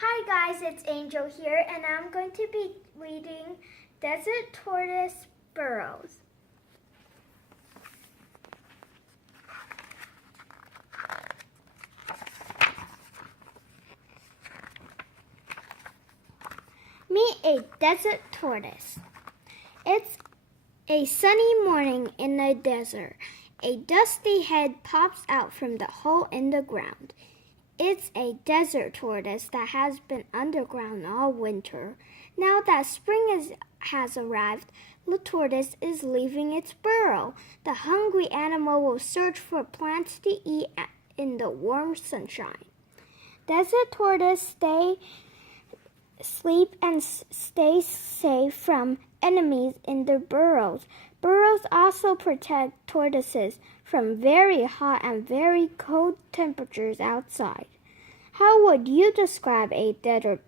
Hi guys, it's Angel here, and I'm going to be reading Desert Tortoise Burrows. Meet a desert tortoise. It's a sunny morning in the desert. A dusty head pops out from the hole in the ground. It's a desert tortoise that has been underground all winter. Now that spring has arrived, the tortoise is leaving its burrow. The hungry animal will search for plants to eat in the warm sunshine. Desert tortoise sleep and stay safe from enemies in their burrows. Burrows also protect tortoises from very hot and very cold temperatures outside. How would you describe a desert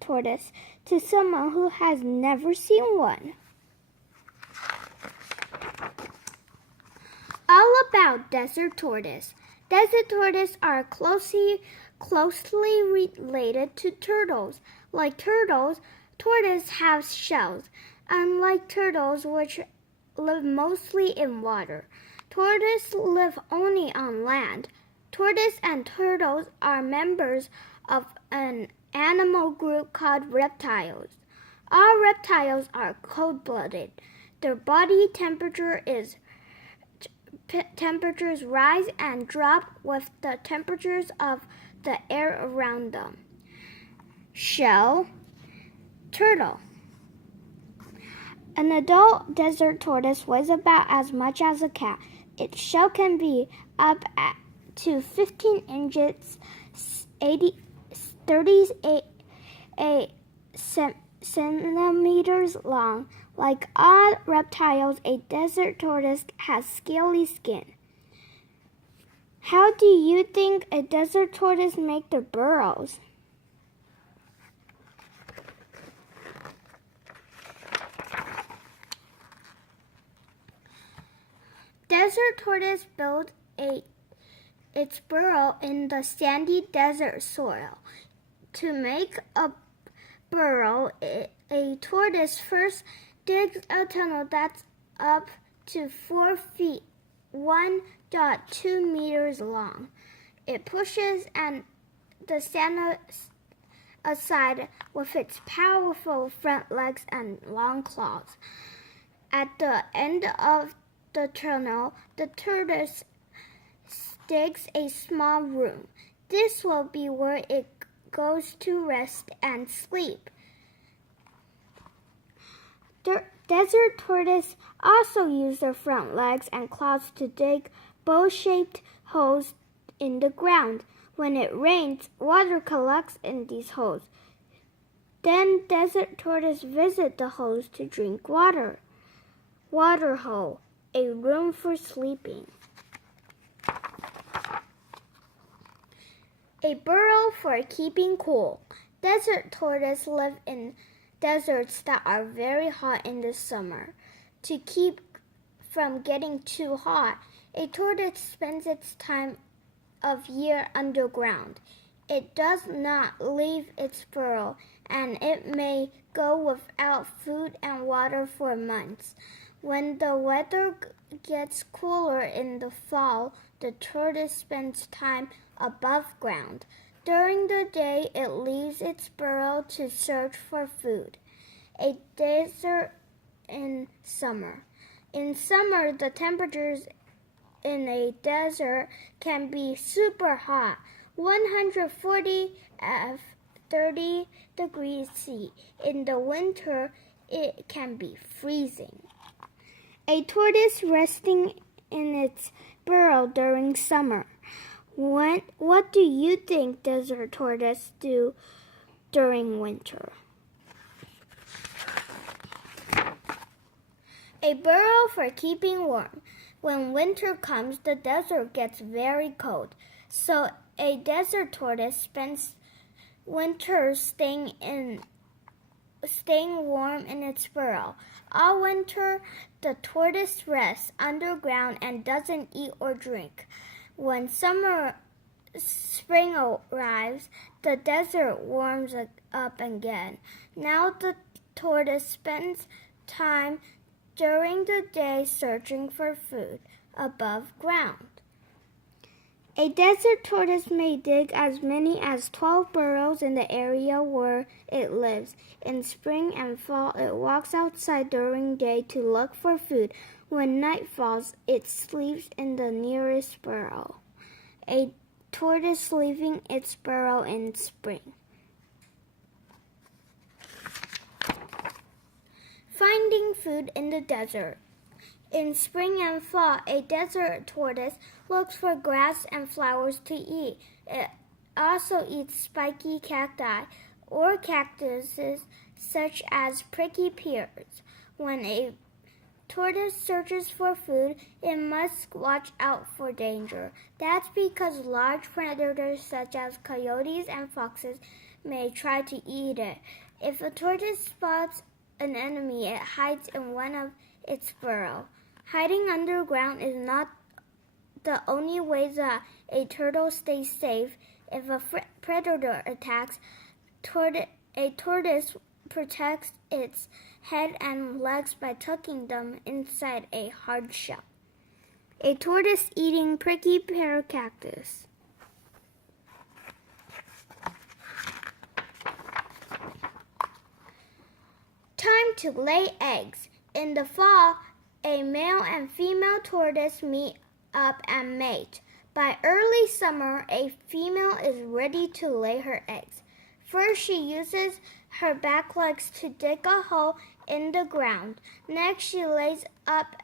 tortoise to someone who has never seen one? All about desert tortoise. Desert tortoises are closely related to turtles. Like turtles, tortoises have shells. Unlike turtles, which live mostly in water, tortoises live only on land. Tortoises and turtles are members of an animal group called reptiles. All reptiles are cold-blooded. Their body temperatures rise and drop with the temperatures of the air around them. Shell turtle. An adult desert tortoise weighs about as much as a cat. Its shell can be up to 15 inches, 38 centimeters long. Like all reptiles, a desert tortoise has scaly skin. How do you think a desert tortoise make their burrows? Desert tortoise build its burrow in the sandy desert soil. To make a burrow, a tortoise first digs a tunnel that's up to 4 feet, 1.2 meters long. It pushes the sand aside with its powerful front legs and long claws. At the end of the tunnel, the tortoise digs a small room. This will be where it goes to rest and sleep. Desert tortoises also use their front legs and claws to dig bowl-shaped holes in the ground. When it rains, water collects in these holes. Then desert tortoises visit the holes to drink water. Water hole, a room for sleeping. A burrow for keeping cool. Desert tortoises live in deserts that are very hot in the summer. To keep from getting too hot, a tortoise spends its time of year underground. It does not leave its burrow, and it may go without food and water for months. When the weather gets cooler in the fall, the tortoise spends time above ground. During the day, it leaves its burrow to search for food. A desert in summer. In summer, the temperatures in a desert can be super hot, 140 F 30 degrees C. In the winter, it can be freezing. A tortoise resting in its burrow during summer. What do you think desert tortoises do during winter? A burrow for keeping warm. When winter comes, the desert gets very cold, so a desert tortoise spends winter staying warm in its burrow. All winter, the tortoise rests underground and doesn't eat or drink. When spring arrives, the desert warms up again. Now the tortoise spends time during the day searching for food above ground. A desert tortoise may dig as many as 12 burrows in the area where it lives. In spring and fall, it walks outside during day to look for food. When night falls, it sleeps in the nearest burrow. A tortoise leaving its burrow in spring. Finding food in the desert. In spring and fall, a desert tortoise looks for grass and flowers to eat. It also eats spiky cacti or cactuses such as prickly pears. When a tortoise searches for food, it must watch out for danger. That's because large predators such as coyotes and foxes may try to eat it. If a tortoise spots an enemy, it hides in one of its burrows. Hiding underground is not the only way that a turtle stays safe. If a predator attacks, a tortoise protects its head and legs by tucking them inside a hard shell. A tortoise eating prickly pear cactus. Time to lay eggs. In the fall, a male and female tortoise meet up and mate. By early summer, a female is ready to lay her eggs. First, she uses her back legs to dig a hole in the ground. Next, she lays up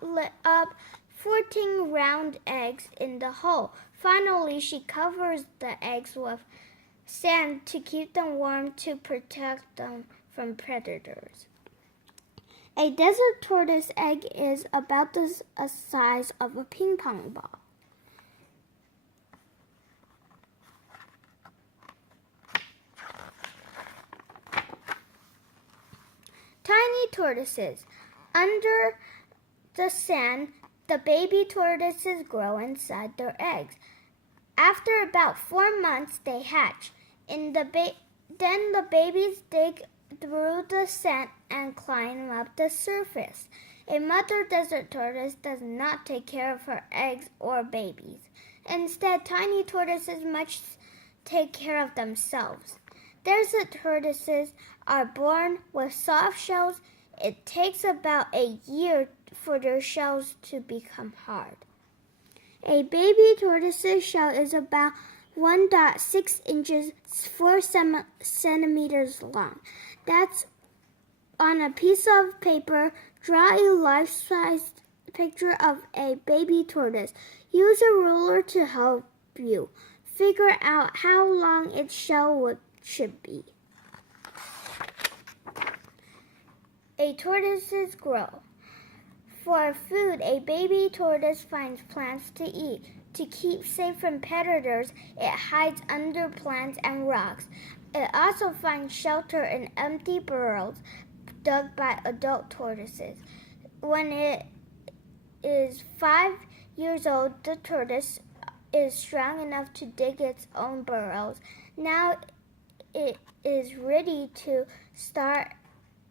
14 round eggs in the hole. Finally, she covers the eggs with sand to keep them warm to protect them from predators. A desert tortoise egg is about the size of a ping pong ball. Tiny tortoises. Under the sand, the baby tortoises grow inside their eggs. After about 4 months, they hatch. Then the babies dig through the sand and climb up the surface. A mother desert tortoise does not take care of her eggs or babies. Instead, tiny tortoises must take care of themselves. Desert tortoises are born with soft shells. It takes about a year for their shells to become hard. A baby tortoise's shell is about 1.6 inches, 4 centimeters long. That's on a piece of paper. Draw a life-size picture of a baby tortoise. Use a ruler to help you figure out how long its shell should be. A tortoises grow. For food, a baby tortoise finds plants to eat. To keep safe from predators, it hides under plants and rocks. It also finds shelter in empty burrows dug by adult tortoises. When it is 5 years old, the tortoise is strong enough to dig its own burrows. Now it is ready to start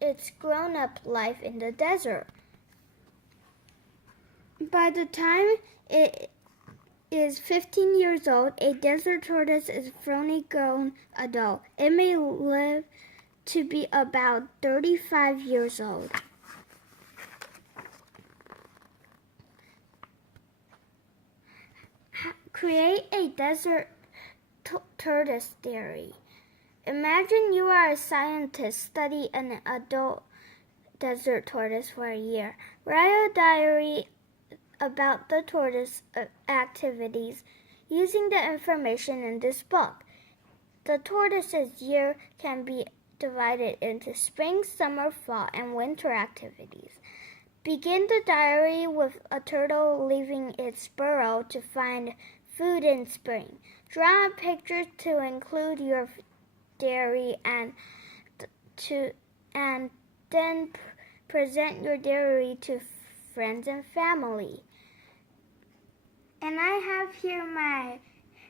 its grown-up life in the desert. By the time it is 15 years old, a desert tortoise is a fully grown adult. It may live to be about 35 years old. Create a desert tortoise theory. Imagine you are a scientist studying an adult desert tortoise for a year. Write a diary about the tortoise activities using the information in this book. The tortoise's year can be divided into spring, summer, fall, and winter activities. Begin the diary with a turtle leaving its burrow to find food in spring. Draw a picture to include your diary and then present your diary to friends and family. And I have here my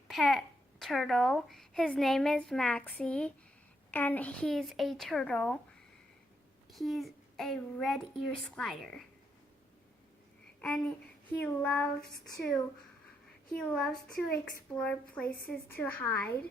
pet turtle. His name is Maxie, and he's a turtle. He's a red ear slider. And he loves to explore places to hide.